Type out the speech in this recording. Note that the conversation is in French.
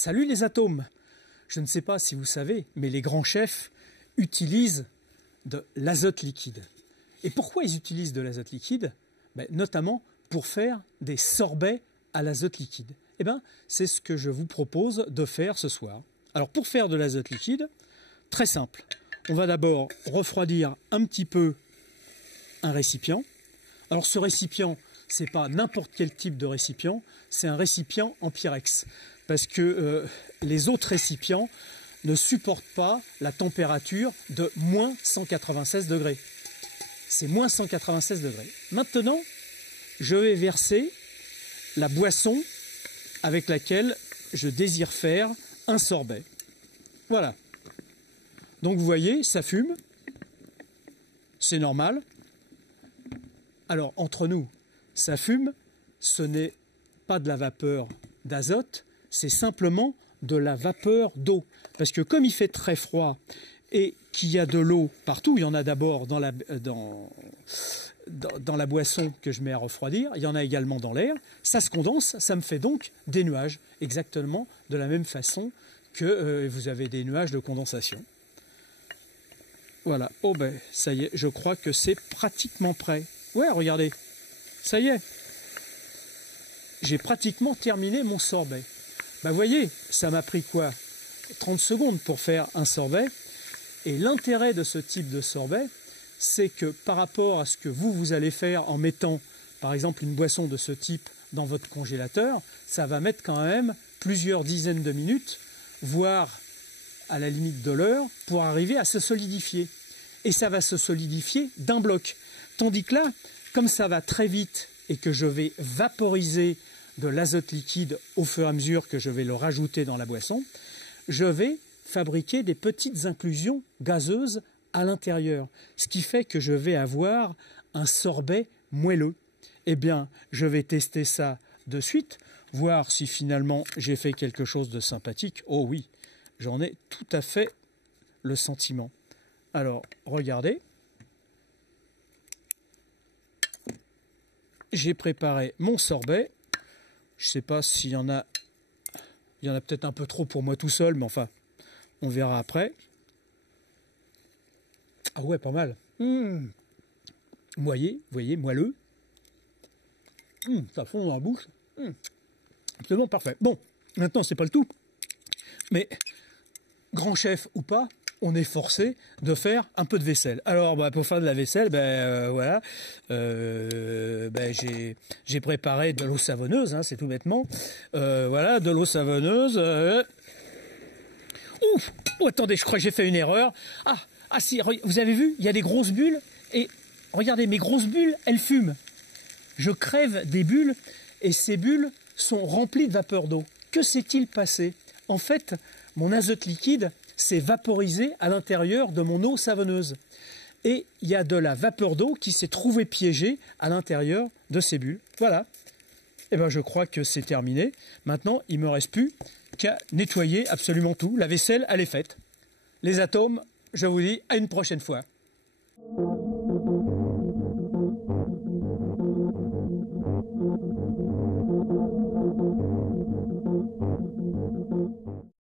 Salut les atomes! Je ne sais pas si vous savez, mais les grands chefs utilisent de l'azote liquide. Et pourquoi ils utilisent de l'azote liquide? Notamment pour faire des sorbets à l'azote liquide. Eh bien, c'est ce que je vous propose de faire ce soir. Alors, pour faire de l'azote liquide, très simple. On va d'abord refroidir un petit peu un récipient. Alors, ce récipient, ce n'est pas n'importe quel type de récipient, c'est un récipient en Pyrex. Parce que les autres récipients ne supportent pas la température de moins 196 degrés. C'est moins 196 degrés. Maintenant, je vais verser la boisson avec laquelle je désire faire un sorbet. Voilà. Donc vous voyez, ça fume. C'est normal. Alors, entre nous, ça fume, ce n'est pas de la vapeur d'azote, c'est simplement de la vapeur d'eau. Parce que comme il fait très froid et qu'il y a de l'eau partout, il y en a d'abord dans la boisson que je mets à refroidir, il y en a également dans l'air, ça se condense, ça me fait donc des nuages, exactement de la même façon que vous avez des nuages de condensation. Voilà, oh ben ça y est, je crois que c'est pratiquement prêt. Ouais, regardez, ça y est, j'ai pratiquement terminé mon sorbet. Vous voyez, ça m'a pris quoi? 30 secondes pour faire un sorbet. Et l'intérêt de ce type de sorbet, c'est que par rapport à ce que vous allez faire en mettant, par exemple, une boisson de ce type dans votre congélateur, ça va mettre quand même plusieurs dizaines de minutes, voire à la limite de l'heure, pour arriver à se solidifier. Et ça va se solidifier d'un bloc. Tandis que là, comme ça va très vite et que je vais vaporiser de l'azote liquide au fur et à mesure que je vais le rajouter dans la boisson, je vais fabriquer des petites inclusions gazeuses à l'intérieur. Ce qui fait que je vais avoir un sorbet moelleux. Eh bien, je vais tester ça de suite, voir si finalement j'ai fait quelque chose de sympathique. Oh oui, j'en ai tout à fait le sentiment. Alors, regardez. J'ai préparé mon sorbet. Je ne sais pas s'il y en a... Il y en a peut-être un peu trop pour moi tout seul, mais enfin, on verra après. Ah ouais, pas mal. Vous voyez, moelleux. Ça fond dans la bouche. Absolument parfait. Bon, maintenant, c'est pas le tout. Mais, grand chef ou pas, on est forcé de faire un peu de vaisselle. Alors, pour faire de la vaisselle, voilà, j'ai préparé de l'eau savonneuse, hein, c'est tout bêtement. Voilà, de l'eau savonneuse. Ouf, oh, attendez, je crois que j'ai fait une erreur. Ah si, vous avez vu, il y a des grosses bulles et regardez, mes grosses bulles, elles fument. Je crève des bulles et ces bulles sont remplies de vapeur d'eau. Que s'est-il passé? En fait, mon azote liquide s'est vaporisé à l'intérieur de mon eau savonneuse. Et il y a de la vapeur d'eau qui s'est trouvée piégée à l'intérieur de ces bulles. Voilà. Et bien, je crois que c'est terminé. Maintenant, il ne me reste plus qu'à nettoyer absolument tout. La vaisselle, elle est faite. Les atomes, je vous dis à une prochaine fois.